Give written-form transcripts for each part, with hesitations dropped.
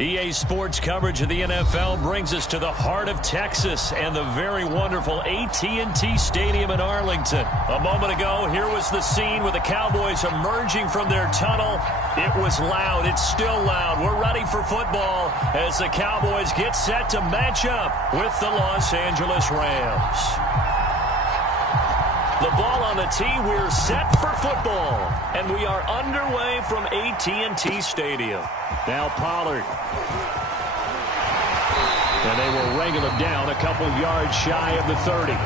EA Sports coverage of the NFL brings us to the heart of Texas and the very wonderful AT&T Stadium in Arlington. A moment ago, here was the scene with the Cowboys emerging from their tunnel. It was loud. It's still loud. We're ready for football as the Cowboys get set to match up with the Los Angeles Rams. The ball on the tee. We're set for football. And we are underway from AT&T Stadium. Now Pollard. And they will wrangle him down a couple yards shy of the 30.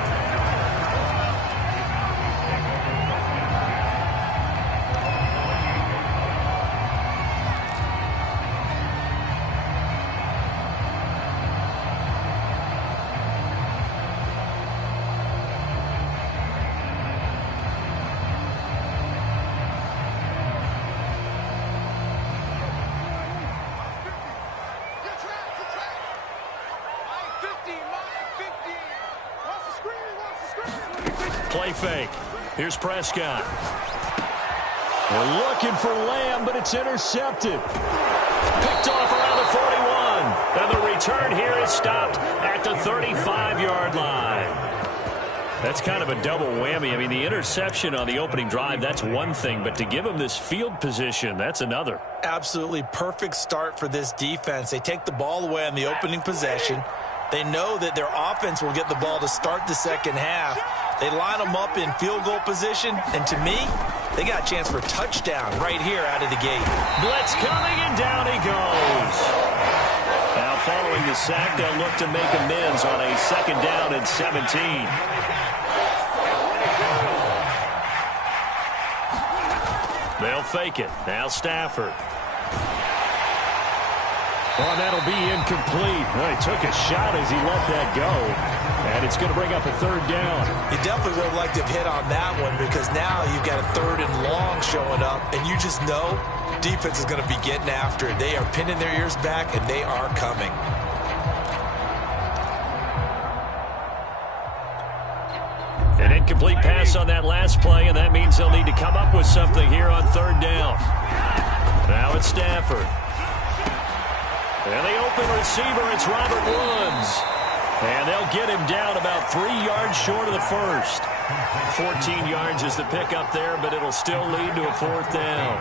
Play fake. Here's Prescott. They're looking for Lamb, but it's intercepted. Picked off around the 41. And the return here is stopped at the 35-yard line. That's kind of a double whammy. I mean, the interception on the opening drive, that's one thing. But to give them this field position, that's another. Absolutely perfect start for this defense. They take the ball away on the opening possession. They know that their offense will get the ball to start the second half. They line them up in field goal position, and to me, they got a chance for a touchdown right here out of the gate. Blitz coming, and down he goes. Now following the sack, they'll look to make amends on a second down and 17. They'll fake it. Now Stafford. Well, that'll be incomplete. Well, he took a shot as he let that go. And it's going to bring up a third down. You definitely would have liked to have hit on that one because now you've got a third and long showing up. And you just know defense is going to be getting after it. They are pinning their ears back, and they are coming. An incomplete pass on that last play, and that means they'll need to come up with something here on third down. Now it's Stafford. And the open receiver, it's Robert Woods. And they'll get him down about 3 yards short of the first. 14 yards is the pickup there, but it'll still lead to a fourth down.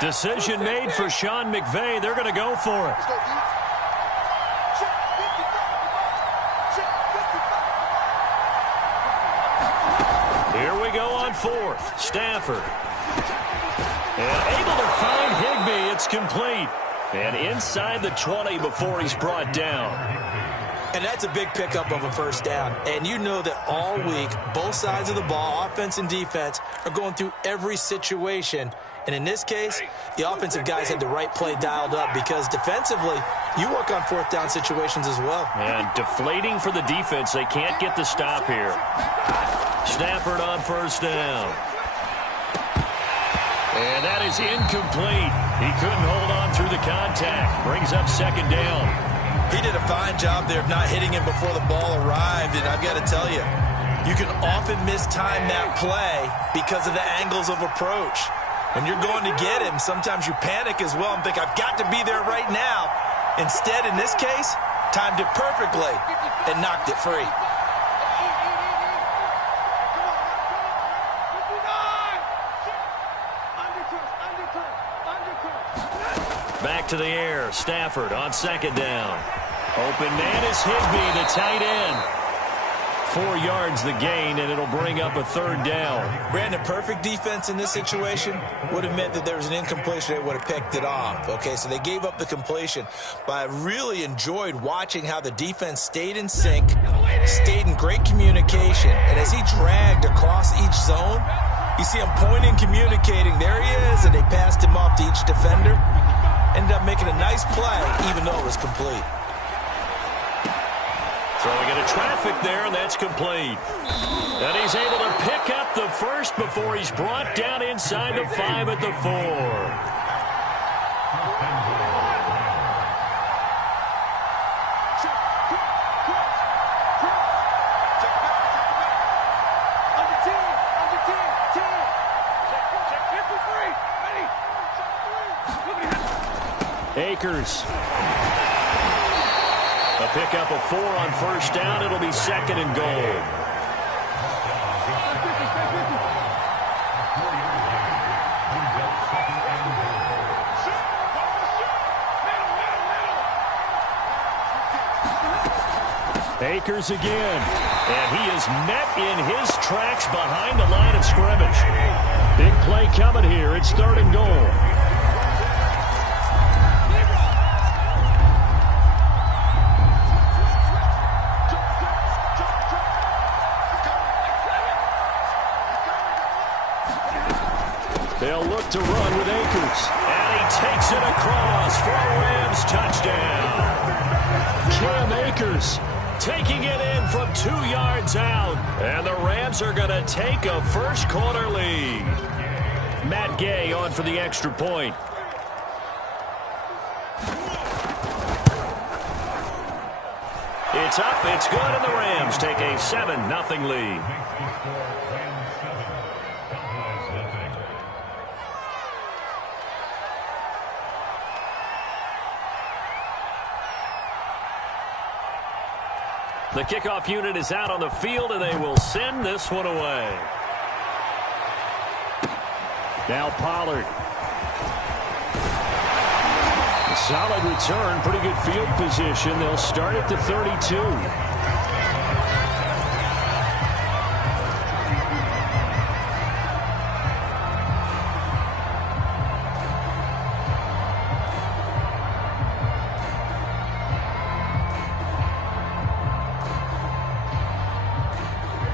Decision made for Sean McVay. They're going to go for it. Here we go on fourth. Stafford. And able to find Higbee. It's complete. And inside the 20 before he's brought down. And that's a big pickup of a first down. And you know that all week, both sides of the ball, offense and defense, are going through every situation. And in this case, the offensive guys had the right play dialed up because defensively, you work on fourth down situations as well. And deflating for the defense. They can't get the stop here. Stafford on first down. And that is incomplete. He couldn't hold on through the contact. Brings up second down. He did a fine job there of not hitting him before the ball arrived. And I've got to tell you, you can often mistime that play because of the angles of approach. When you're going to get him, sometimes you panic as well and think, I've got to be there right now. Instead, in this case, timed it perfectly and knocked it free. Back to the air. Stafford on second down. Open man is Higbee, the tight end. 4 yards the gain, and it'll bring up a third down. Brandon, perfect defense in this situation would have meant that there was an incompletion. They would have picked it off. Okay, so they gave up the completion. But I really enjoyed watching how the defense stayed in sync, stayed in great communication. And as he dragged across each zone, you see him pointing, communicating. There he is, and they passed him off to each defender. Ended up making a nice play, even though it was complete. Throwing into traffic there, and that's complete. And he's able to pick up the first before he's brought down inside the 5 at the 4. Akers. A pickup of 4 on first down. It'll be 2nd and goal. Akers again. And he is met in his tracks behind the line of scrimmage. Big play coming here. It's 3rd and goal. They'll look to run with Akers. And he takes it across for a Rams touchdown. Cam Akers taking it in from 2 yards out. And the Rams are going to take a first-quarter lead. Matt Gay on for the extra point. It's up, it's good, and the Rams take a 7-0 lead. The kickoff unit is out on the field, and they will send this one away. Now Pollard. Solid return, pretty good field position. They'll start at the 32.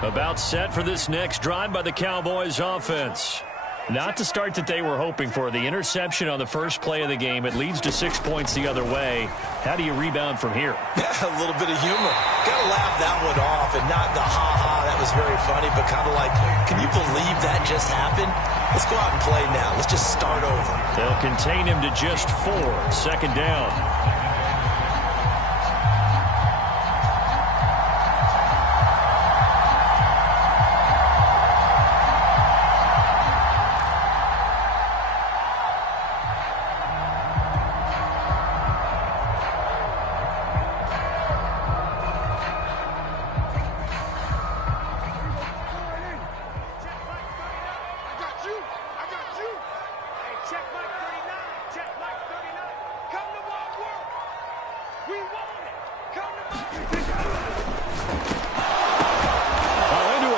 About set for this next drive by the Cowboys offense. Not the start that they were hoping for. The interception on the first play of the game. It leads to 6 points the other way. How do you rebound from here? A little bit of humor. Got to laugh that one off and not the ha-ha. That was very funny, but kind of like, can you believe that just happened? Let's go out and play now. Let's just start over. They'll contain him to just 4. 2nd down.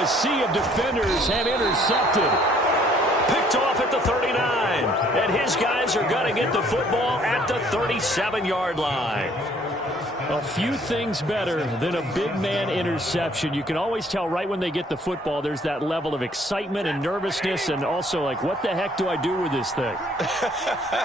Sea of defenders have intercepted. Picked off at the 39. And his guys are going to get the football at the 37-yard line. A few things better than a big man interception. You can always tell right when they get the football, there's that level of excitement and nervousness, and also like, what the heck do I do with this thing?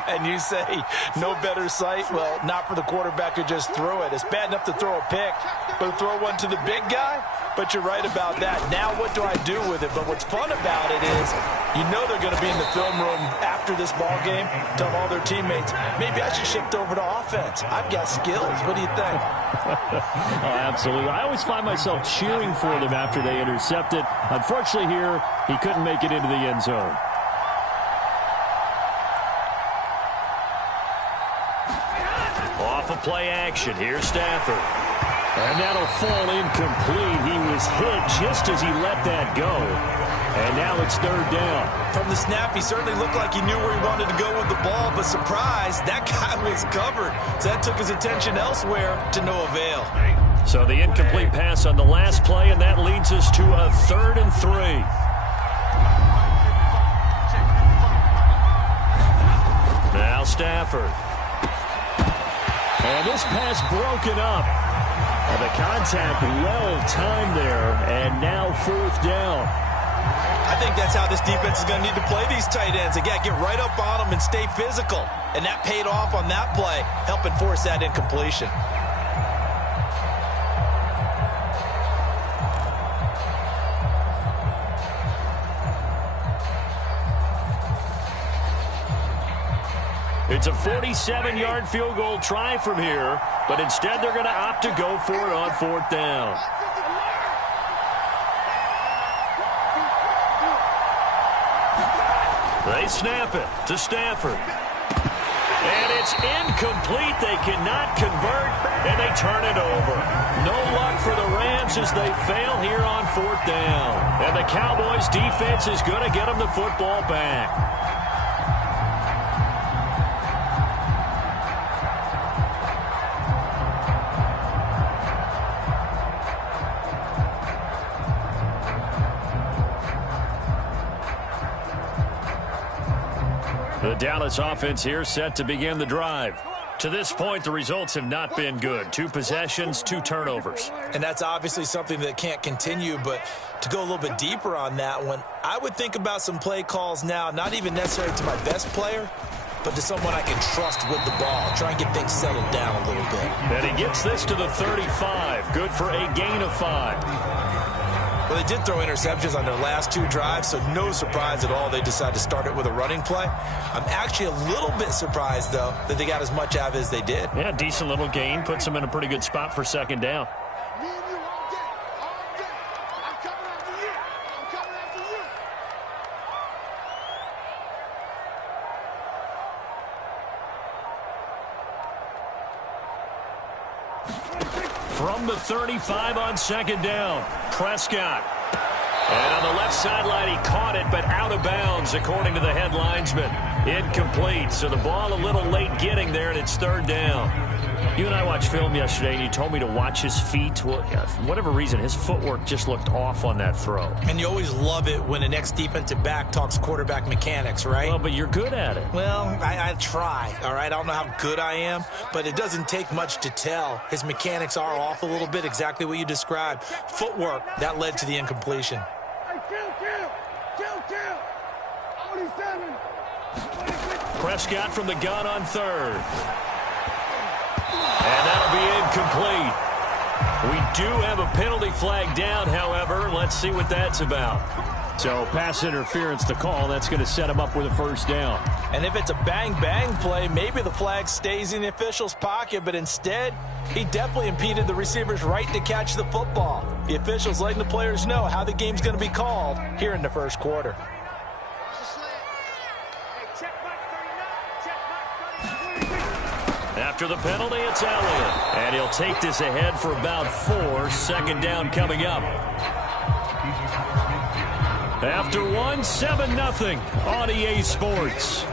And you say, no better sight? Well, not for the quarterback who just threw it. It's bad enough to throw a pick, but to throw one to the big guy? But you're right about that. Now what do I do with it? But what's fun about it is, you know they're going to be in the film room after this ball game, tell all their teammates, maybe I should shift over to offense. I've got skills. What do you think? Oh, absolutely. I always find myself cheering for them after they intercept it. Unfortunately here, he couldn't make it into the end zone. Off of play action. Here's Stafford. And that'll fall incomplete. He was hit just as he let that go. And now it's 3rd down. From the snap, he certainly looked like he knew where he wanted to go with the ball, but surprise, that guy was covered. So that took his attention elsewhere to no avail. So the incomplete pass on the last play, and that leads us to a 3rd and 3. Now Stafford. And this pass broken up. And the contact well timed there, and now 4th down. I think that's how this defense is going to need to play these tight ends. They got to get right up on them and stay physical. And that paid off on that play, helping force that incompletion. It's a 47-yard field goal try from here, but instead they're going to opt to go for it on 4th down. They snap it to Stafford. And it's incomplete. They cannot convert, and they turn it over. No luck for the Rams as they fail here on 4th down. And the Cowboys' defense is going to get them the football back. The Dallas offense here set to begin the drive. To this point, the results have not been good. 2 possessions, 2 turnovers. And that's obviously something that can't continue, but to go a little bit deeper on that one, I would think about some play calls now, not even necessarily to my best player, but to someone I can trust with the ball. Try and get things settled down a little bit. And he gets this to the 35. Good for a gain of 5. Well, they did throw interceptions on their last 2 drives, so no surprise at all they decided to start it with a running play. I'm actually a little bit surprised, though, that they got as much out of it as they did. Yeah, decent little gain. Puts them in a pretty good spot for 2nd down. From the 35 on 2nd down, Prescott. And on the left sideline, he caught it, but out of bounds, according to the head linesman. Incomplete, so the ball a little late getting there, and it's 3rd down. You and I watched film yesterday, and you told me to watch his feet. Well, for whatever reason, his footwork just looked off on that throw. And you always love it when an ex-defensive back talks quarterback mechanics, right? Well, but you're good at it. Well, I try, all right? I don't know how good I am, but it doesn't take much to tell. His mechanics are off a little bit, exactly what you described. Footwork, that led to the incompletion. Prescott from the gun on 3rd. And that'll be incomplete. We do have a penalty flag down, however. Let's see what that's about. So pass interference to call. That's going to set him up with a 1st down. And if it's a bang-bang play, maybe the flag stays in the official's pocket, but instead, he definitely impeded the receiver's right to catch the football. The official's letting the players know how the game's going to be called here in the 1st quarter. After the penalty, it's Elliott. And he'll take this ahead for about 4. 2nd down coming up. After 1, 7-0 on EA Sports.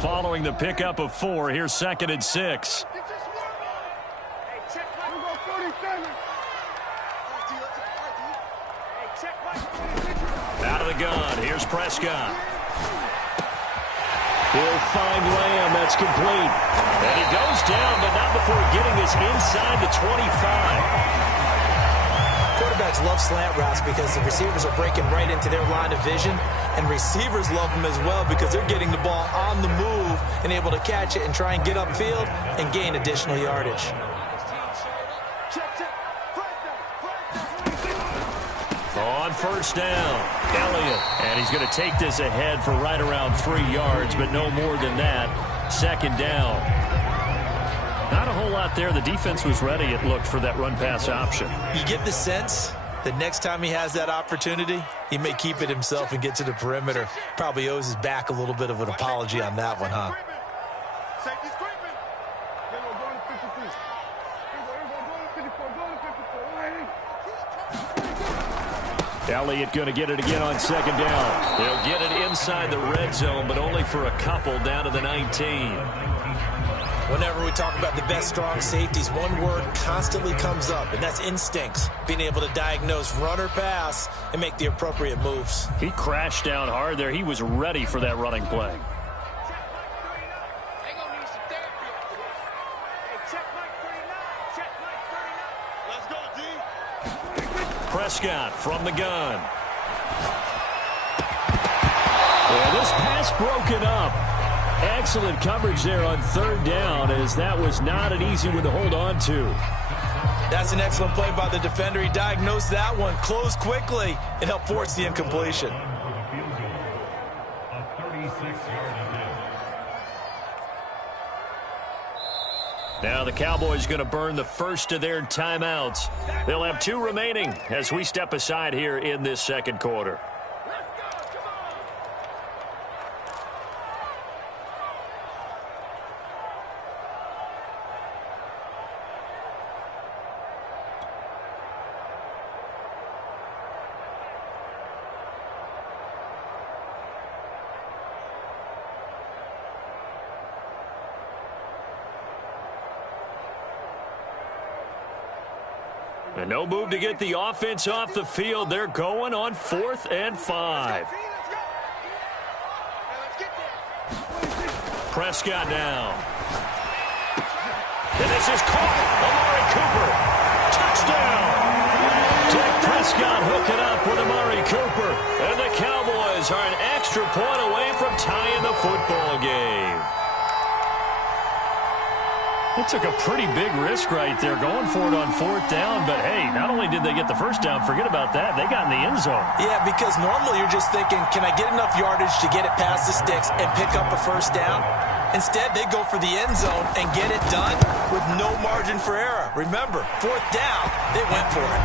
Following the pickup of 4, here's 2nd and 6. Out of the gun, here's Prescott. He'll find Lamb, that's complete. And he goes down, but not before getting this inside the 25. Quarterbacks love slant routes because the receivers are breaking right into their line of vision, and receivers love them as well because they're getting the ball on the move and able to catch it and try and get upfield and gain additional yardage. On 1st down, Elliott, and he's going to take this ahead for right around 3 yards, but no more than that. 2nd down. Not a whole lot there. The defense was ready, it looked, for that run-pass option. You get the sense that next time he has that opportunity, he may keep it himself and get to the perimeter. Probably owes his back a little bit of an apology on that one, huh? Elliott going to get it again on 2nd down. He'll get it inside the red zone, but only for a couple down to the 19. Whenever we talk about the best strong safeties, one word constantly comes up, and that's instincts. Being able to diagnose run or pass and make the appropriate moves. He crashed down hard there. He was ready for that running play. Prescott from the gun. And this pass broken up. Excellent coverage there on 3rd down, as that was not an easy one to hold on to. That's an excellent play by the defender. He diagnosed that one, closed quickly, and helped force the incompletion. Now the Cowboys going to burn the first of their timeouts. They'll have 2 remaining as we step aside here in this second quarter. And no move to get the offense off the field. They're going on 4th and 5. Prescott down. And this is caught. Amari Cooper. Touchdown. Dak Prescott hooking up with Amari Cooper. And the Cowboys are an extra point away from tying the football game. They took a pretty big risk right there going for it on 4th down. But, hey, not only did they get the first down, forget about that, they got in the end zone. Yeah, because normally you're just thinking, can I get enough yardage to get it past the sticks and pick up a first down? Instead, they go for the end zone and get it done with no margin for error. Remember, 4th down, they went for it.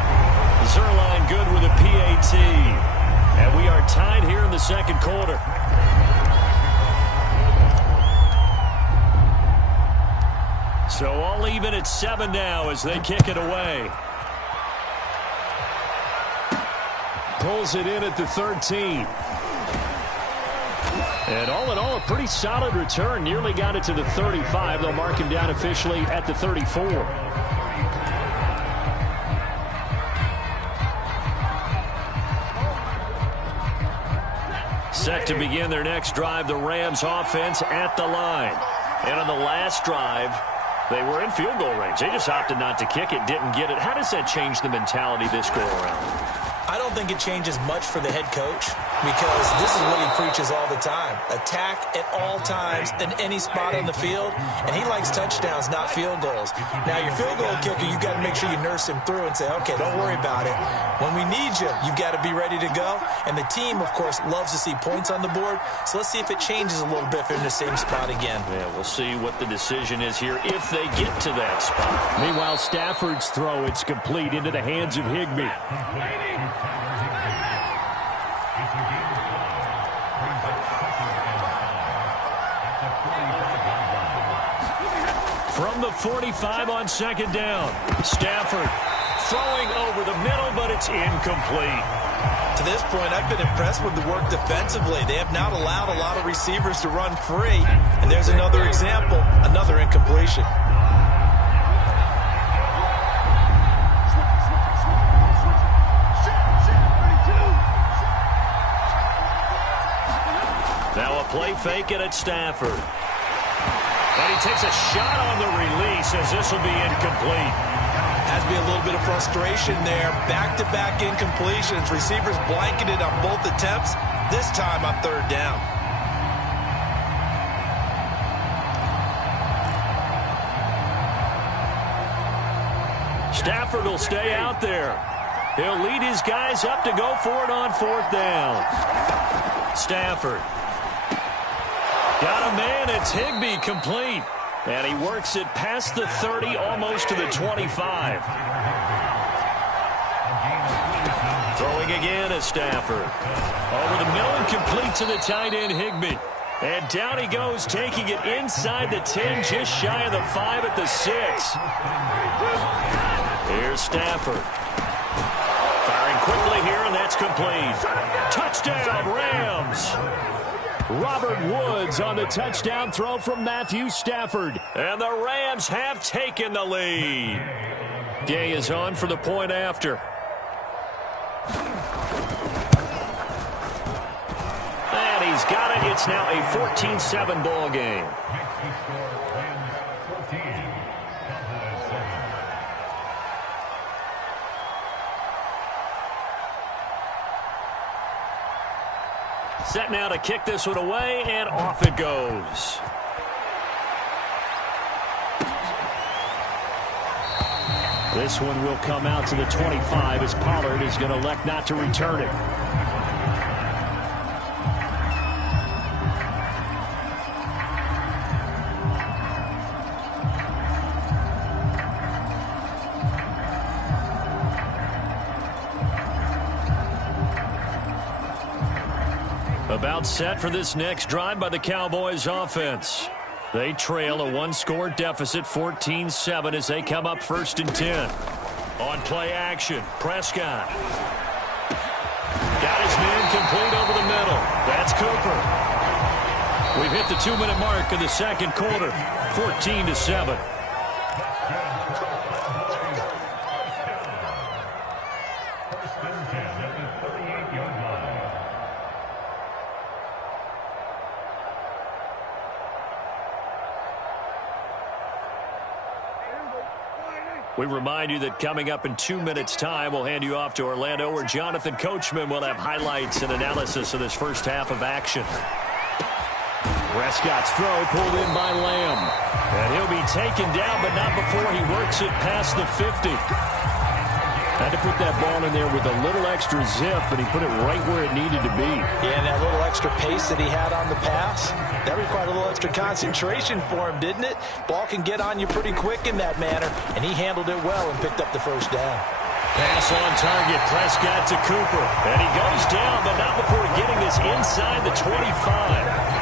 Zuerlein good with a PAT. And we are tied here in the second quarter. So all even at 7 now as they kick it away. Pulls it in at the 13. And all in all, a pretty solid return. Nearly got it to the 35. They'll mark him down officially at the 34. Set to begin their next drive, the Rams offense at the line. And on the last drive, they were in field goal range. They just opted not to kick it, didn't get it. How does that change the mentality this go around? I don't think it changes much for the head coach because this is what he preaches all the time. Attack at all times in any spot on the field, and he likes touchdowns, not field goals. Now, your field goal kicker, you've got to make sure you nurse him through and say, okay, don't worry about it. When we need you, you've got to be ready to go. And the team, of course, loves to see points on the board. So let's see if it changes a little bit if they're in the same spot again. Yeah, we'll see what the decision is here if they get to that spot. Meanwhile, Stafford's throw, it's complete into the hands of Higbee. From the 45 on second down, Stafford throwing over the middle, but it's incomplete. To this point, I've been impressed with the work defensively. They have not allowed a lot of receivers to run free. And there's another example, another incompletion. Now a play fake it at Stafford. And he takes a shot on the release as this will be incomplete. Has to be a little bit of frustration there. Back-to-back incompletions. Receivers blanketed on both attempts. This time on 3rd down. Stafford will stay out there. He'll lead his guys up to go for it on 4th down. Stafford. Got a man, it's Higbee, complete. And he works it past the 30, almost to the 25. Throwing again is Stafford. Over the middle and complete to the tight end, Higbee. And down he goes, taking it inside the 10, just shy of the 5 at the 6. Here's Stafford. Firing quickly here, and that's complete. Touchdown, Rams. Robert Woods on the touchdown throw from Matthew Stafford. And the Rams have taken the lead. Gay is on for the point after. And he's got it. It's now a 14-7 ball game. Set now to kick this one away, and off it goes. This one will come out to the 25 as Pollard is going to elect not to return it. About set for this next drive by the Cowboys offense. They trail a one-score deficit, 14-7, as they come up 1st and 10. On play action, Prescott. Got his man complete over the middle. That's Cooper. We've hit the 2-minute mark of the second quarter, 14-7. We remind you that coming up in 2 minutes' time, we'll hand you off to Orlando, where Jonathan Coachman will have highlights and analysis of this first half of action. Prescott's throw pulled in by Lamb. And he'll be taken down, but not before he works it past the 50. Had to put that ball in there with a little extra zip, but he put it right where it needed to be. Yeah, and that little extra pace that he had on the pass, that required a little extra concentration for him, didn't it? Ball can get on you pretty quick in that manner, and he handled it well and picked up the first down. Pass on target, Prescott to Cooper. And he goes down, but not before getting this inside the 25.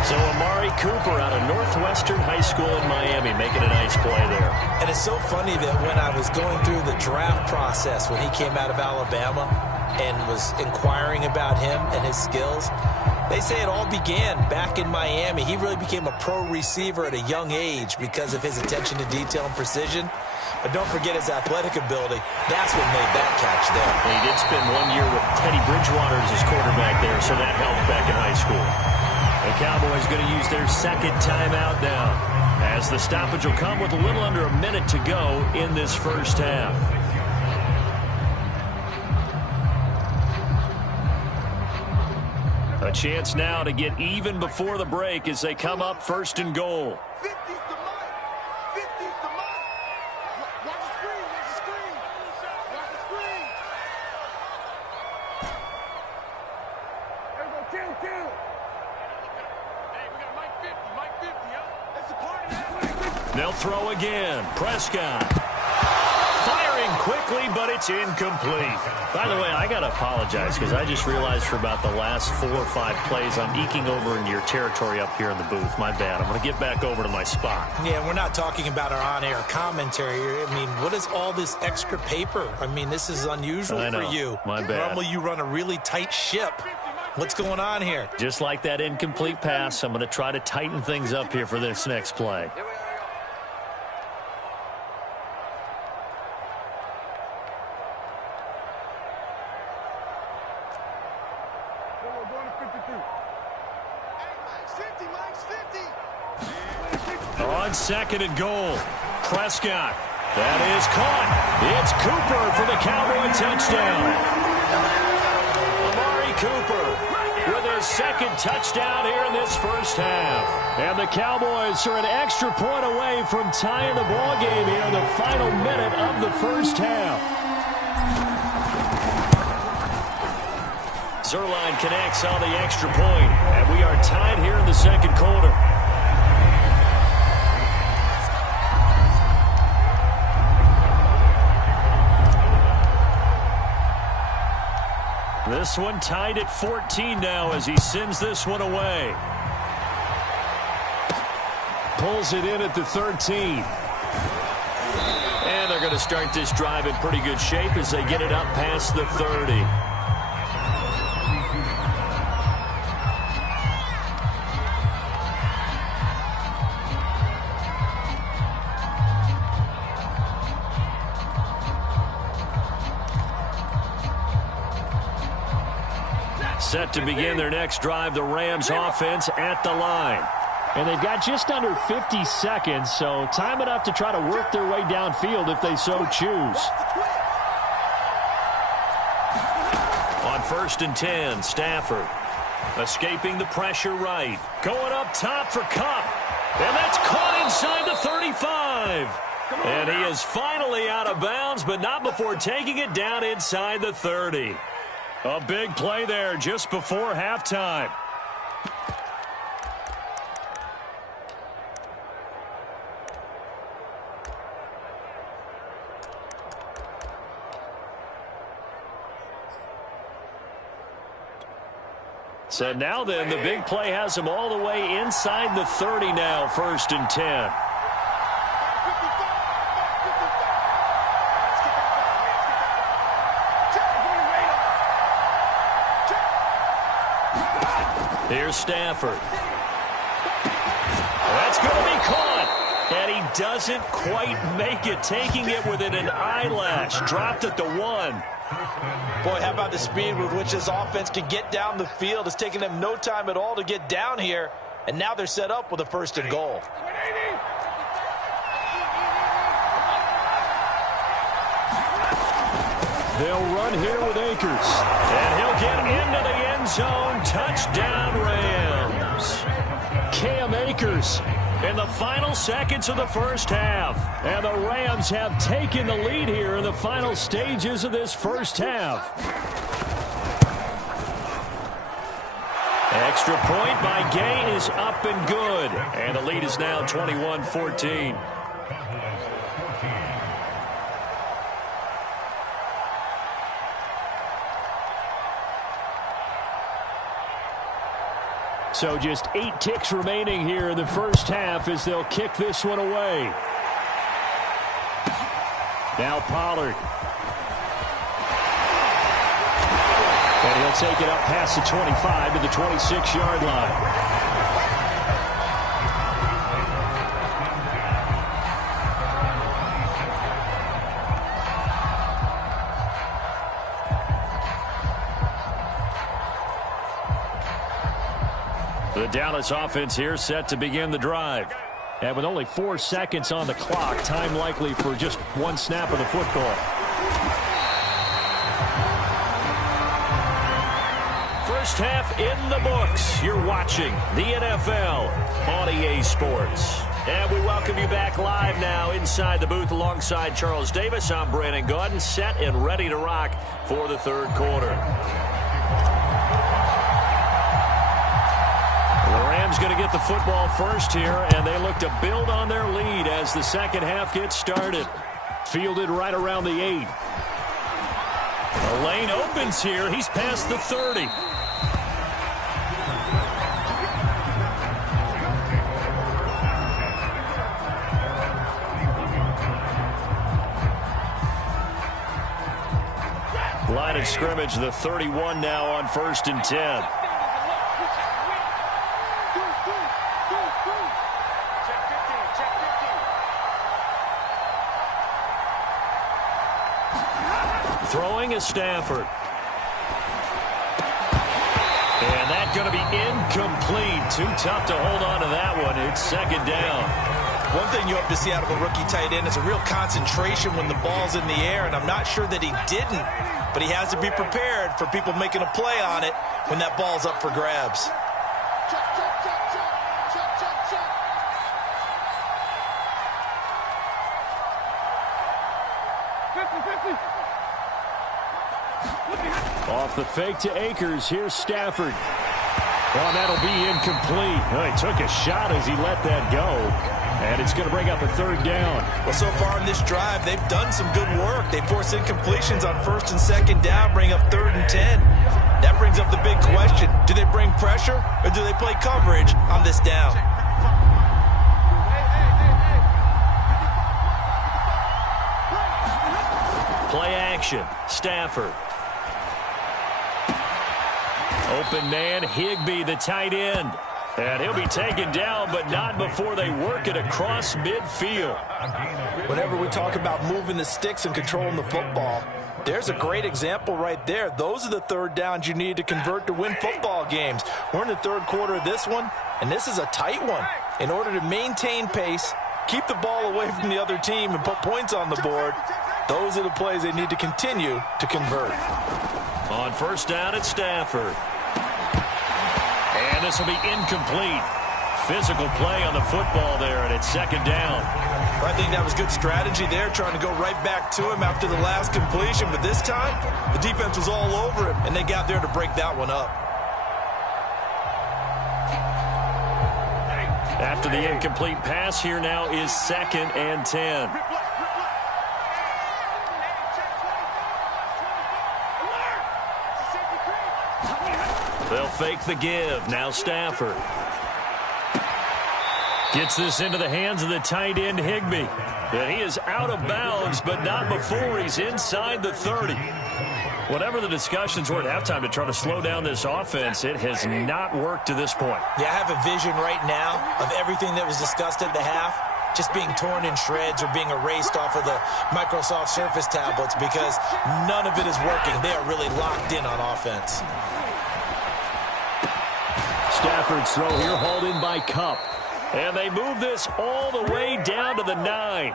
So Amari Cooper out of Northwestern High School in Miami making a nice play there. And it's so funny that when I was going through the draft process when he came out of Alabama and was inquiring about him and his skills, they say it all began back in Miami. He really became a pro receiver at a young age because of his attention to detail and precision. But don't forget his athletic ability. That's what made that catch there. He did spend 1 year with Teddy Bridgewater as his quarterback there, so that helped back in high school. The Cowboys going to use their second timeout now, as the stoppage will come with a little under a minute to go in this first half. A chance now to get even before the break as they come up 1st and goal. 50's the mark. 50's the mark. Watch the screen. Watch the screen. Watch the screen. There we go. Kill. Hey, we got Mike 50. Mike 50, huh? That's a party. They'll throw again. Prescott. Firing quickly, but it's incomplete. By the way, I got to apologize because I just realized for about the last 4 or 5 plays, I'm eking over into your territory up here in the booth. My bad. I'm going to get back over to my spot. Yeah, we're not talking about our on-air commentary. I mean, what is all this extra paper? I mean, this is unusual for you. My bad. Normally you run a really tight ship. What's going on here? Just like that incomplete pass, I'm going to try to tighten things up here for this next play. On 2nd and goal, Prescott. That is caught. It's Cooper for the Cowboy touchdown. Amari Cooper with his second touchdown here in this first half. And the Cowboys are an extra point away from tying the ball game here in the final minute of the first half. Zuerlein connects on the extra point, and we are tied here in the second quarter. This one tied at 14 now as he sends this one away. Pulls it in at the 13. And they're going to start this drive in pretty good shape as they get it up past the 30. Set to begin their next drive, the Rams offense at the line. And they've got just under 50 seconds, so time enough to try to work their way downfield if they so choose. On 1st and 10, Stafford escaping the pressure right. Going up top for Kupp. And that's caught inside the 35. And he is finally out of bounds, but not before taking it down inside the 30. A big play there just before halftime. So now then, the big play has him all the way inside the 30 now, 1st and 10. Here's Stafford. That's going to be caught. And he doesn't quite make it, taking it within an eyelash. Dropped at the 1. Boy, how about the speed with which this offense can get down the field? It's taken them no time at all to get down here. And now they're set up with a 1st and goal. They'll run here with Akers. And he'll get into the end zone. Touchdown, Rams. Cam Akers in the final seconds of the first half. And the Rams have taken the lead here in the final stages of this first half. Extra point by Gay is up and good. And the lead is now 21-14. So just 8 ticks remaining here in the first half as they'll kick this one away. Now Pollard. And he'll take it up past the 25 to the 26-yard line. The Dallas offense here set to begin the drive. And with only 4 seconds on the clock, time likely for just 1 snap of the football. First half in the books. You're watching the NFL on EA Sports. And we welcome you back live now inside the booth alongside Charles Davis. I'm Brandon Gaudin, set and ready to rock for the 3rd quarter. Going to get the football first here, and they look to build on their lead as the second half gets started. Fielded right around the 8. The lane opens here. He's past the 30. Line of scrimmage, the 31 now on 1st and 10. Throwing is Stafford. And that's going to be incomplete. Too tough to hold on to that one. It's 2nd down. One thing you hope to see out of a rookie tight end is a real concentration when the ball's in the air, and I'm not sure that he didn't, but he has to be prepared for people making a play on it when that ball's up for grabs. Off the fake to Akers. Here's Stafford. Well, that'll be incomplete. Well, he took a shot as he let that go. And it's going to bring up a 3rd down. Well, so far in this drive, they've done some good work. They force incompletions on 1st and 2nd down, bring up 3rd and 10. That brings up the big question. Do they bring pressure or do they play coverage on this down? Play action. Stafford. Open man, Higbee, the tight end. And he'll be taken down, but not before they work it across midfield. Whenever we talk about moving the sticks and controlling the football, there's a great example right there. Those are the 3rd downs you need to convert to win football games. We're in the 3rd quarter of this one, and this is a tight one. In order to maintain pace, keep the ball away from the other team, and put points on the board, those are the plays they need to continue to convert. On 1st down, it's Stafford. And this will be incomplete. physical play on the football there, and it's second down. I think that was good strategy there, trying to go right back to him after the last completion. But this time, the defense was all over him, and they got there to break that one up. After the incomplete pass, here now is 2nd and 10. They'll fake the give. Now Stafford. Gets this into the hands of the tight end, Higbee. And he is out of bounds, but not before he's inside the 30. Whatever the discussions were at halftime to try to slow down this offense, it has not worked to this point. Yeah, I have a vision right now of everything that was discussed at the half just being torn in shreds or being erased off of the Microsoft Surface tablets because none of it is working. They are really locked in on offense. Stafford's throw here hauled in by Kupp. And they move this all the way down to the 9.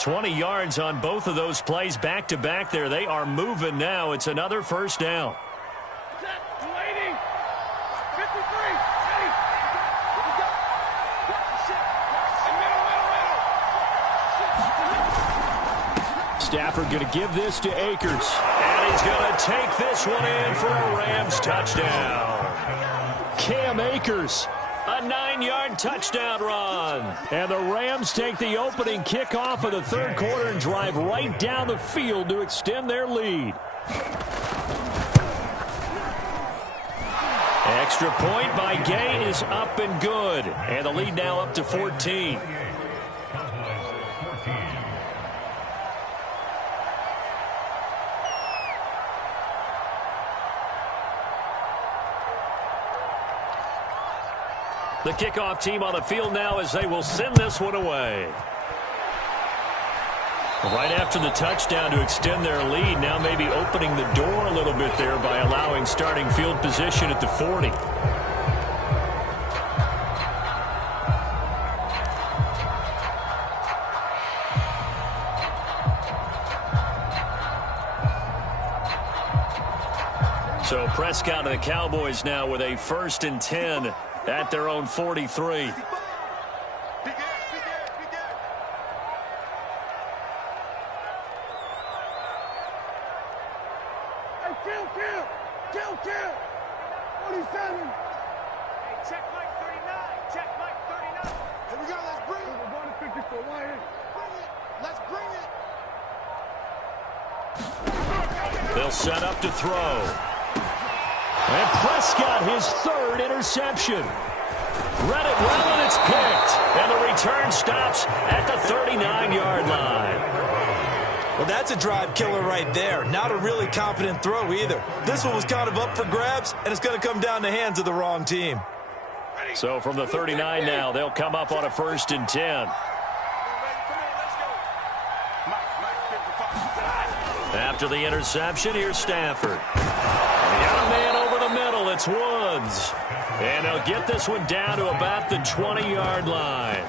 20 yards on both of those plays back-to-back there. They are moving now. It's another first down. Stafford going to give this to Akers. And he's going to take this one in for a Rams touchdown. Cam Akers. A 9-yard touchdown run. And the Rams take the opening kickoff of the third quarter and drive right down the field to extend their lead. Extra point by Gay is up and good. And the lead now up to 14. The kickoff team on the field now as they will send this one away. Right after the touchdown to extend their lead, now maybe opening the door a little bit there by allowing starting field position at the 40. So Prescott and the Cowboys now with a 1st and 10 at their own 43. Kill. 47. Hey, check Mike 39. Check Mike 39. Here we go. Let's bring it. We're going to 54. Bring it. Let's bring it. They'll set up to throw. And Prescott, his 3rd interception. Read it well, and it's picked. And the return stops at the 39-yard line. Well, that's a drive killer right there. Not a really confident throw either. This one was kind of up for grabs, and it's going to come down the hands of the wrong team. So from the 39 now, they'll come up on a 1st and 10. After the interception, here's Stafford. Got a man over the middle. It's Woods. And they'll get this one down to about the 20-yard line.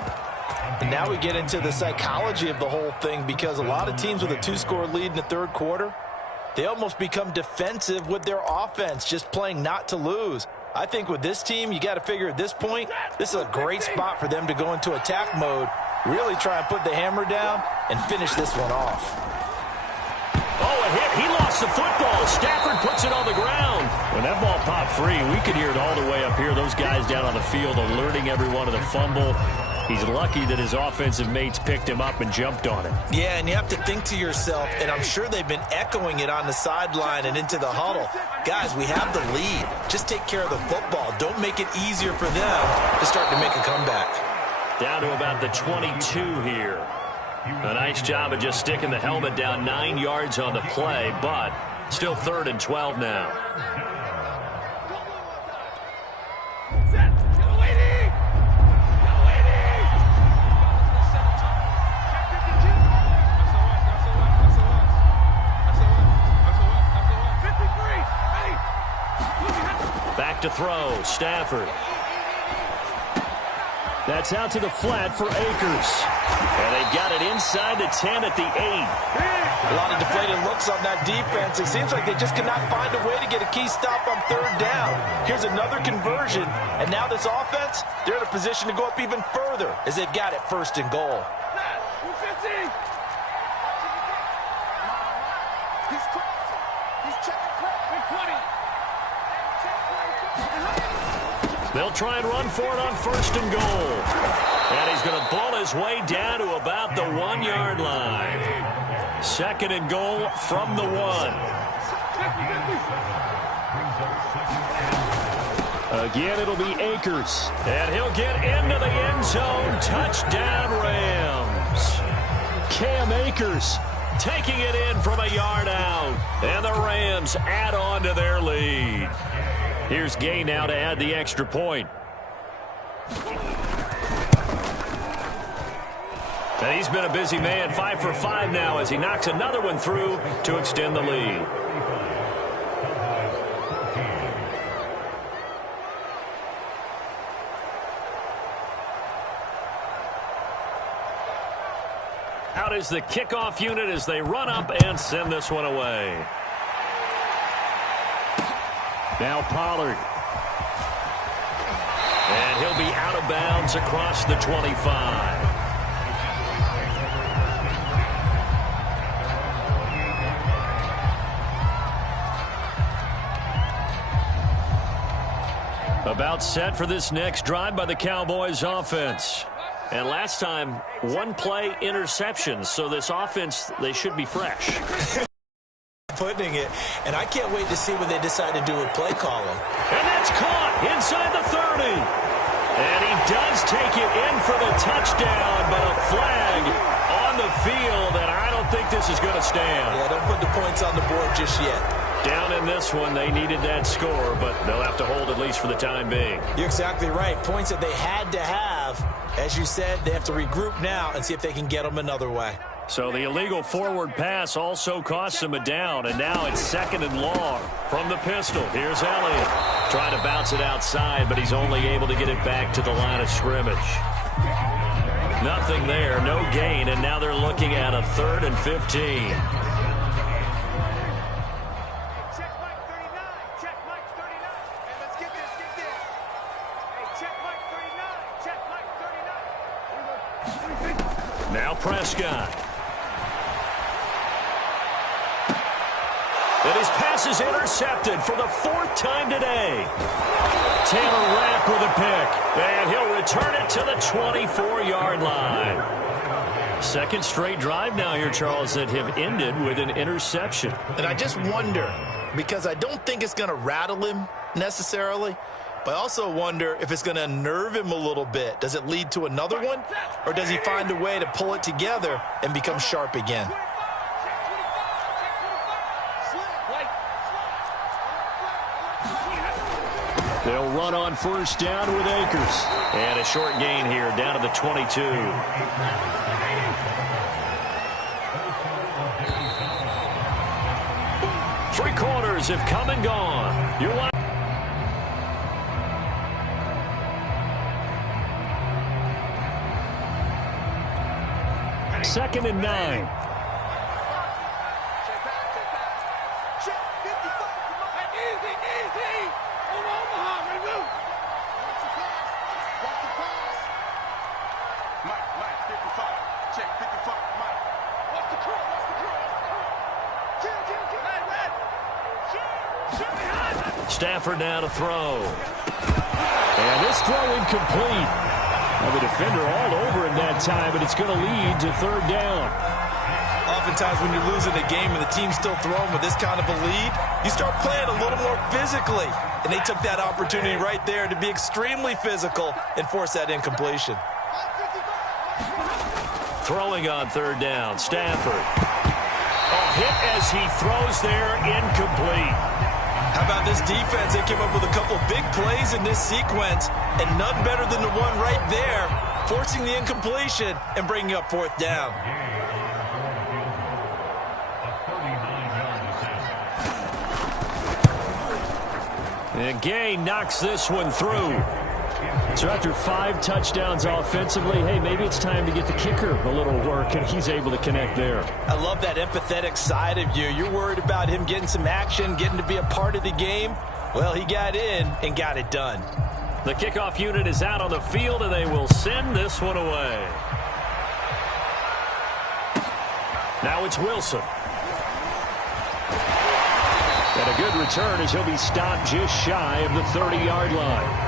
And now we get into the psychology of the whole thing because a lot of teams with a 2-score lead in the third quarter, they almost become defensive with their offense, just playing not to lose. I think with this team, you got to figure at this point, this is a great spot for them to go into attack mode, really try and put the hammer down and finish this one off. Oh, a hit. He lost the football. Stafford puts it on the ground. When that ball popped free, we could hear it all the way up here. Those guys down on the field alerting everyone of the fumble. He's lucky that his offensive mates picked him up and jumped on it. Yeah, and you have to think to yourself, and I'm sure they've been echoing it on the sideline and into the huddle. Guys, we have the lead. Just take care of the football. Don't make it easier for them to start to make a comeback. Down to about the 22 here. A nice job of just sticking the helmet down 9 yards on the play, but still 3rd and 12 now. Back to throw, Stafford. That's out to the flat for Akers. And they've got it inside the 10 at the 8. A lot of deflated looks on that defense. It seems like they just cannot find a way to get a key stop on third down. Here's another conversion, and now this offense, they're in a position to go up even further as they've got it first and goal. They'll try and run for it on first and goal. And he's going to ball his way down to about the 1-yard line. Second and goal from the 1. Again, it'll be Akers. And he'll get into the end zone. Touchdown, Rams. Cam Akers taking it in from a yard out. And the Rams add on to their lead. Here's Gay now to add the extra point. And he's been a busy man, 5 for 5 now as he knocks another one through to extend the lead. Out is the kickoff unit as they run up and send this one away. Now Pollard. And he'll be out of bounds across the 25. About set for this next drive by the Cowboys offense. And last time, one play interception. So this offense, they should be fresh. Putting it, and I can't wait to see what they decide to do with play calling. And that's caught inside the 30. And he does take it in for the touchdown, but a flag on the field, and I don't think this is going to stand. Yeah, don't put the points on the board just yet. Down in this one, they needed that score, but they'll have to hold at least for the time being. You're exactly right. Points that they had to have. As you said, they have to regroup now and see if they can get them another way. So the illegal forward pass also costs him a down, and now it's second and long from the pistol. Here's Elliott trying to bounce it outside, but he's only able to get it back to the line of scrimmage. Nothing there, no gain, and now they're looking at a 3rd and 15. Now Prescott. And his pass is intercepted for the 4th time today. Taylor Rapp with a pick. And he'll return it to the 24-yard line. Second straight drive now here, Charles, that have ended with an interception. And I just wonder, because I don't think it's going to rattle him necessarily, but I also wonder if it's going to unnerve him a little bit. Does it lead to another one? Or does he find a way to pull it together and become sharp again? They'll run on first down with Akers. And a short gain here down to the 22. Three quarters have come and gone. You're watching. Second and 9. Stafford now to throw. And this throw incomplete. Now the defender all over him that time, but it's going to lead to 3rd down. Oftentimes when you're losing a game and the team's still throwing with this kind of a lead, you start playing a little more physically. And they took that opportunity right there to be extremely physical and force that incompletion. Throwing on 3rd down, Stafford. A hit as he throws there, incomplete. How about this defense? They came up with a couple big plays in this sequence, and none better than the one right there, forcing the incompletion and bringing up 4th down. And Gay knocks this one through. So after 5 touchdowns offensively, hey, maybe it's time to get the kicker a little work, and he's able to connect there. I love that empathetic side of you. You're worried about him getting some action, getting to be a part of the game. Well, he got in and got it done. The kickoff unit is out on the field, and they will send this one away. Now it's Wilson. And a good return as he'll be stopped just shy of the 30-yard line.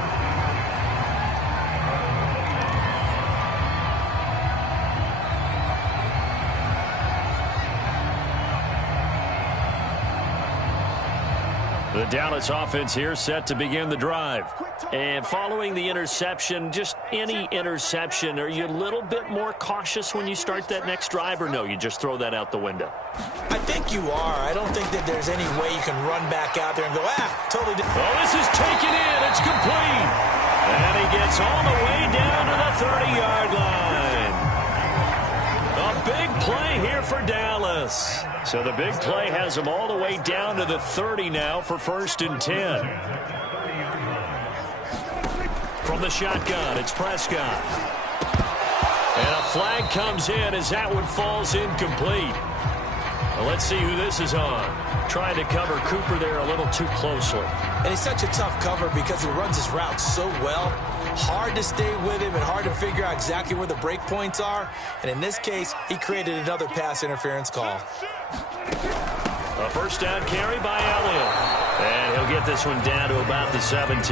The Dallas offense here set to begin the drive. And following the interception, just any interception, are you a little bit more cautious when you start that next drive, or no, you just throw that out the window? I think you are. I don't think that there's any way you can run back out there and go, totally different. Oh, this is taken in. It's complete. And he gets all the way down to the 30-yard line. A big play here for Dallas. So the big play has them all the way down to the 30 now for 1st and 10. From the shotgun, it's Prescott. And a flag comes in as that one falls incomplete. Well, let's see who this is on. Trying to cover Cooper there a little too closely. And he's such a tough cover because he runs his route so well. Hard to stay with him and hard to figure out exactly where the break points are. And in this case, he created another pass interference call. A first down carry by Elliott. And he'll get this one down to about the 17.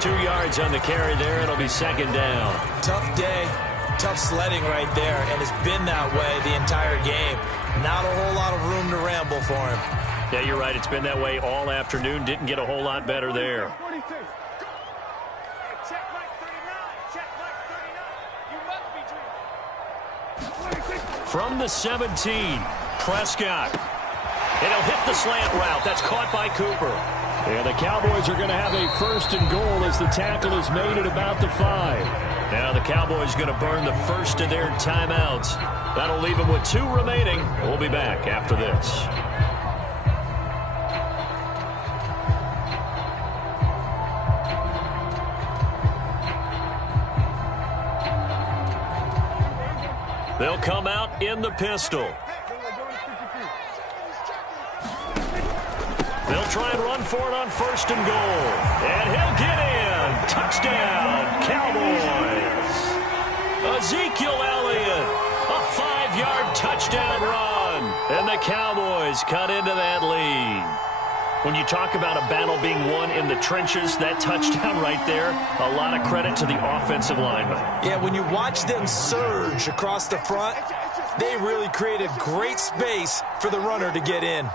2 yards on the carry there. It'll be 2nd down. Tough day. Tough sledding right there. And it's been that way the entire game. Not a whole lot of room to ramble for him. Yeah, you're right. It's been that way all afternoon. Didn't get a whole lot better there. From the 17, Prescott. And he'll hit the slant route. That's caught by Cooper. And the Cowboys are going to have a 1st and goal as the tackle is made at about the 5. Now the Cowboys going to burn the first of their timeouts. That'll leave them with 2 remaining. We'll be back after this. They'll come out in the pistol. They'll try and run for it on 1st and goal. And he'll get in. Touchdown, Cowboys. Ezekiel Elliott, a 5-yard touchdown run. And the Cowboys cut into that lead. When you talk about a battle being won in the trenches, that touchdown right there, a lot of credit to the offensive linemen. Yeah, when you watch them surge across the front, they really created great space for the runner to get in.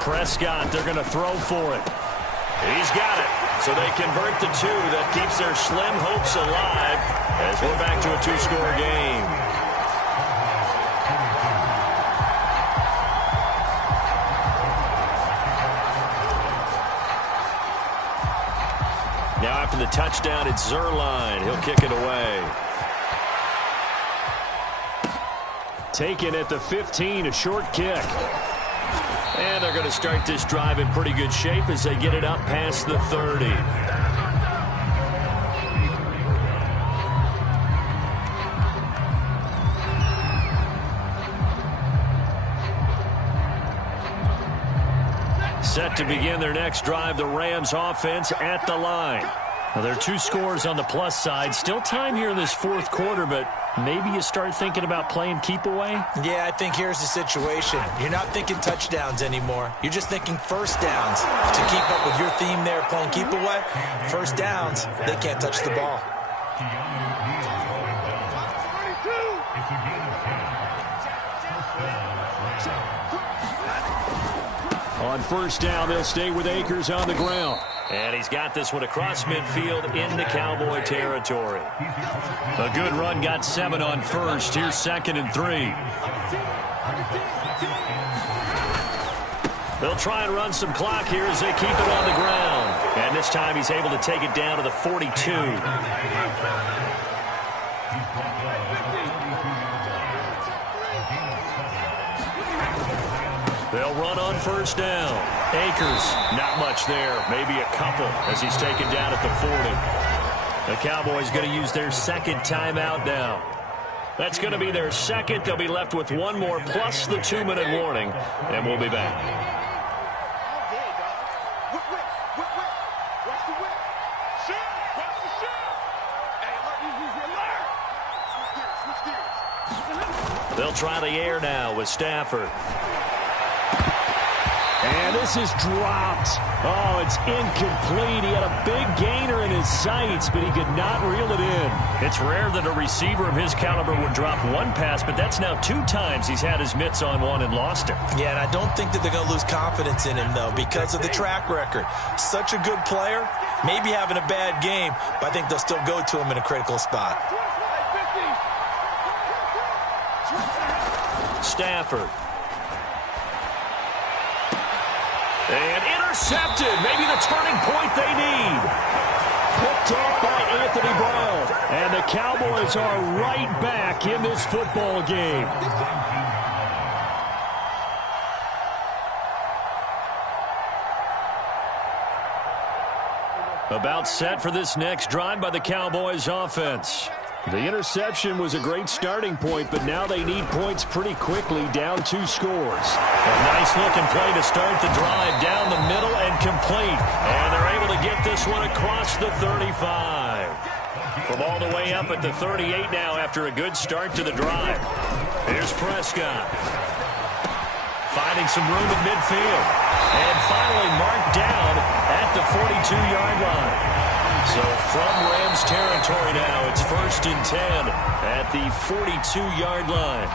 Prescott, they're going to throw for it. He's got it. So they convert the 2. That keeps their slim hopes alive as we're back to a 2-score game. Now after the touchdown, it's Zuerlein. He'll kick it away. Taken at the 15, a short kick. And they're going to start this drive in pretty good shape as they get it up past the 30. Set to begin their next drive, the Rams offense at the line. Now, there are 2 scores on the plus side. Still time here in this 4th quarter, but maybe you start thinking about playing keep away? Yeah, I think here's the situation. You're not thinking touchdowns anymore. You're just thinking first downs. To keep up with your theme there, playing keep away, first downs, they can't touch the ball. On 1st down, they'll stay with Akers on the ground. And he's got this one across midfield into Cowboy territory. A good run, got 7 on 1st. Here's 2nd and 3. They'll try and run some clock here as they keep it on the ground. And this time he's able to take it down to the 42. They'll run on first down. Akers, not much there. Maybe a couple as he's taken down at the 40. The Cowboys going to use their second timeout now. That's going to be their second. They'll be left with one more plus the 2-minute warning, and we'll be back. They'll try the air now with Stafford. And this is dropped. Oh, it's incomplete. He had a big gainer in his sights, but he could not reel it in. It's rare that a receiver of his caliber would drop one pass, but that's now 2 times he's had his mitts on one and lost it. Yeah, and I don't think that they're going to lose confidence in him, though, because of the track record. Such a good player, maybe having a bad game, but I think they'll still go to him in a critical spot. Stafford. And intercepted. Maybe the turning point they need. Picked off by Anthony Brown. And the Cowboys are right back in this football game. About set for this next drive by the Cowboys offense. The interception was a great starting point, but now they need points pretty quickly, down 2 scores. A nice-looking play to start the drive down the middle and complete. And they're able to get this one across the 35. From all the way up at the 38 now after a good start to the drive. Here's Prescott. Finding some room at midfield. And finally marked down at the 42-yard line. So from Rams territory now, it's 1st and 10 at the 42-yard line.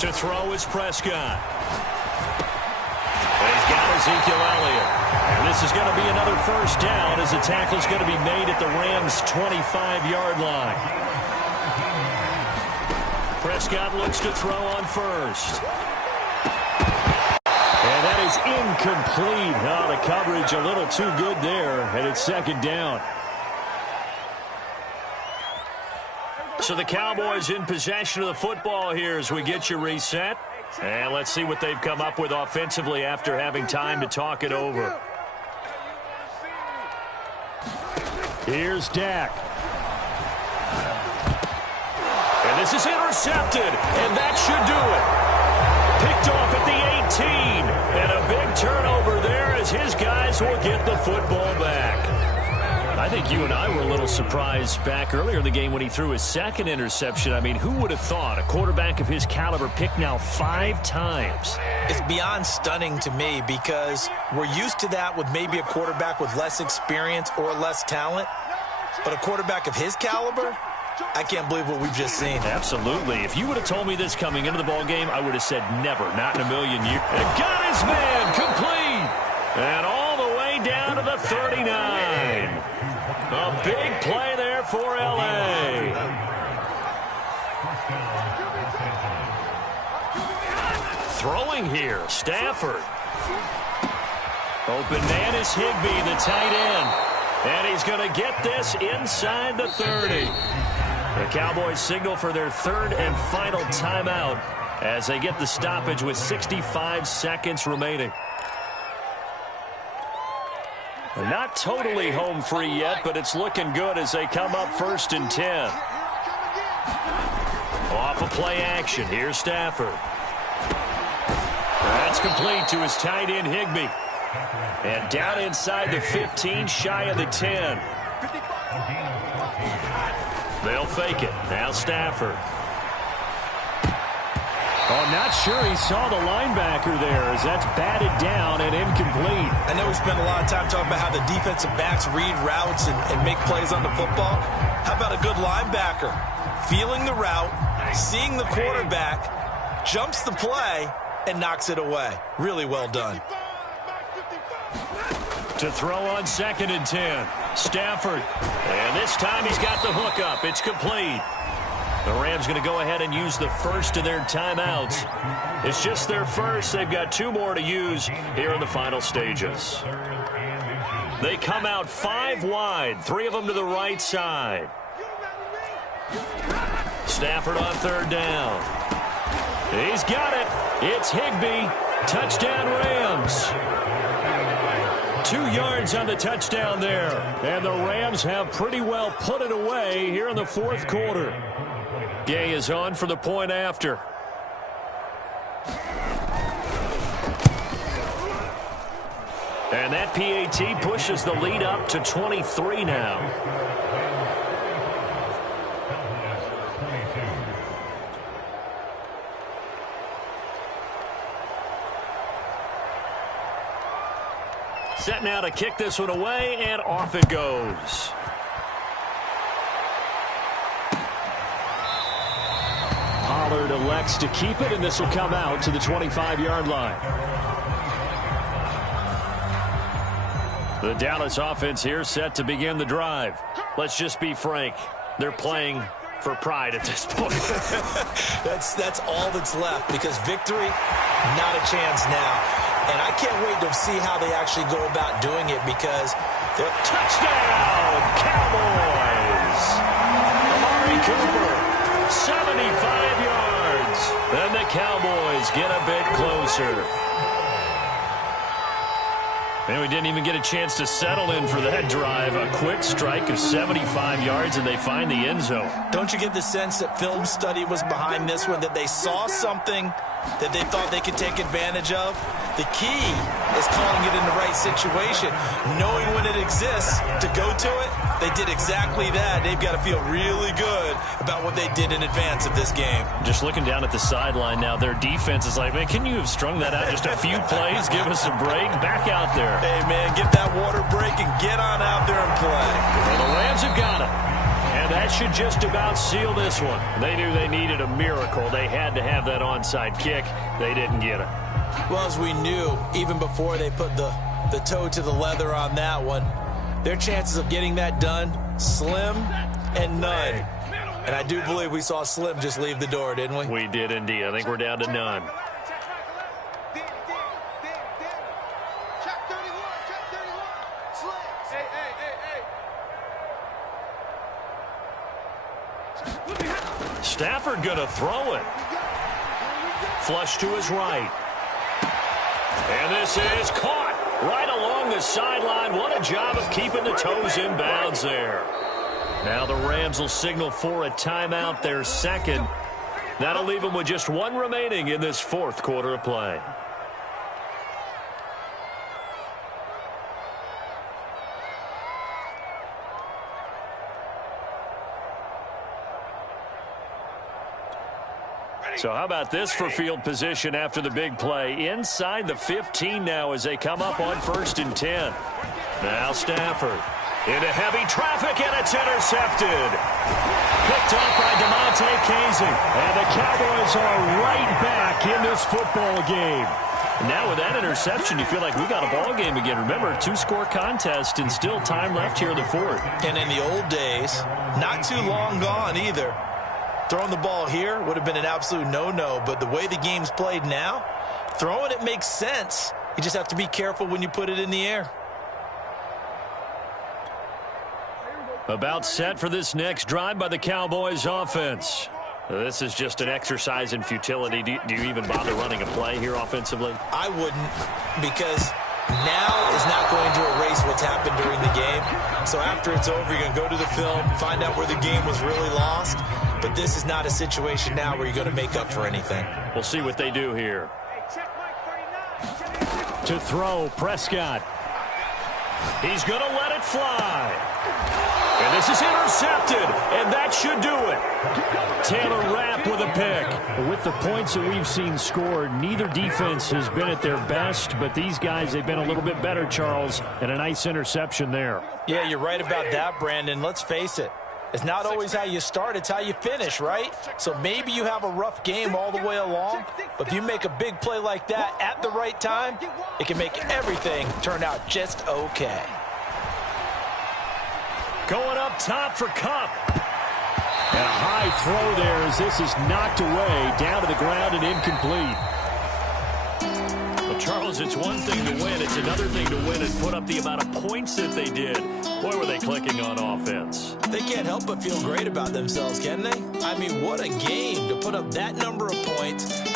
To throw is Prescott. And he's got Ezekiel Elliott. And this is going to be another first down as the tackle is going to be made at the Rams' 25-yard line. Prescott looks to throw on first. And that is incomplete. Oh, the coverage a little too good there, and it's 2nd down. So the Cowboys in possession of the football here as we get you reset. And let's see what they've come up with offensively after having time to talk it over. Here's Dak. And this is intercepted, and that should do it. Picked off at the 18, and a big turnover there as his guys will get the football back. I think you and I were a little surprised back earlier in the game when he threw his 2nd interception. I mean, who would have thought a quarterback of his caliber picked now 5 times? It's beyond stunning to me because we're used to that with maybe a quarterback with less experience or less talent. But a quarterback of his caliber, I can't believe what we've just seen. Absolutely. If you would have told me this coming into the ball game, I would have said never, not in a million years. And got his man complete. And all the way down to the 39. A big play there for L.A. Throwing here, Stafford. Open man is Higbee, the tight end. And he's going to get this inside the 30. The Cowboys signal for their 3rd and final timeout as they get the stoppage with 65 seconds remaining. They're not totally home free yet, but it's looking good as they come up 1st and 10. Off a play action. Here's Stafford. That's complete to his tight end, Higbee. And down inside the 15, shy of the 10. They'll fake it. Now Stafford. Oh, not sure he saw the linebacker there as that's batted down and incomplete. I know we spent a lot of time talking about how the defensive backs read routes and make plays on the football. How about a good linebacker? Feeling the route, seeing the quarterback, jumps the play, and knocks it away. Really well done. To throw on 2nd and 10. Stafford. And this time he's got the hook up. It's complete. The Rams going to go ahead and use the first of their timeouts. It's just their first. They've got 2 more to use here in the final stages. They come out 5 wide, 3 of them to the right side. Stafford on 3rd down. He's got it. It's Higbee. Touchdown Rams. 2 yards on the touchdown there. And the Rams have pretty well put it away here in the 4th quarter. Gay is on for the point after. And that PAT pushes the lead up to 23 now. Set now to kick this one away, and off it goes. Pollard elects to keep it, and this will come out to the 25-yard line. The Dallas offense here set to begin the drive. Let's just be frank. They're playing for pride at this point. That's all that's left, because victory, not a chance now. And I can't wait to see how they actually go about doing it, because the touchdown Cowboys. Amari Cooper, 75 yards. And the Cowboys get a bit closer. And we didn't even get a chance to settle in for that drive. A quick strike of 75 yards, and they find the end zone. Don't you get the sense that film study was behind this one, that they saw something that they thought they could take advantage of? The key is calling it in the right situation, knowing when it exists to go to it. They did exactly that. They've got to feel really good about what they did in advance of this game. Just looking down at the sideline now, their defense is like, man, can you have strung that out just a few plays? Give us a break. Back out there. Hey, man, get that water break and get on out there and play. Well, the Rams have got it. And that should just about seal this one. They knew they needed a miracle. They had to have that onside kick. They didn't get it. Well, as we knew, even before they put the toe to the leather on that one, their chances of getting that done, slim and none. And I do believe we saw Slim just leave the door, didn't we? We did indeed. I think we're down to none. Stafford going to throw it. Flush to his right. And this is caught right along the sideline. What a job of keeping the toes in bounds there. Now the Rams will signal for a timeout, their second. That'll leave them with just 1 remaining in this 4th quarter of play. So how about this for field position after the big play? Inside the 15 now as they come up on 1st and 10. Now Stafford into heavy traffic, and it's intercepted. Picked off by DeMonte Casey. And the Cowboys are right back in this football game. Now with that interception, you feel like we got a ball game again. Remember, 2-score contest and still time left here in the 4th. And in the old days, not too long gone either, throwing the ball here would have been an absolute no-no, but the way the game's played now, throwing it makes sense. You just have to be careful when you put it in the air. About set for this next drive by the Cowboys offense. This is just an exercise in futility. Do you even bother running a play here offensively? I wouldn't, because now is not going to erase what's happened during the game. So after it's over, you're going to go to the film, find out where the game was really lost. But this is not a situation now where you're going to make up for anything. We'll see what they do here. To throw, Prescott. He's going to let it fly. And this is intercepted, and that should do it. Taylor Rapp with a pick. With the points that we've seen scored, neither defense has been at their best, but these guys, they've been a little bit better, Charles, and a nice interception there. Yeah, you're right about that, Brandon. Let's face it. It's not always how you start, it's how you finish, right? So maybe you have a rough game all the way along, but if you make a big play like that at the right time, it can make everything turn out just okay. Going up top for Kupp. And a high throw there as this is knocked away, down to the ground and incomplete. Well, Charles, it's one thing to win. It's another thing to win and put up the amount of points that they did. Boy, were they clicking on offense. They can't help but feel great about themselves, can they? I mean, what a game to put up that number of points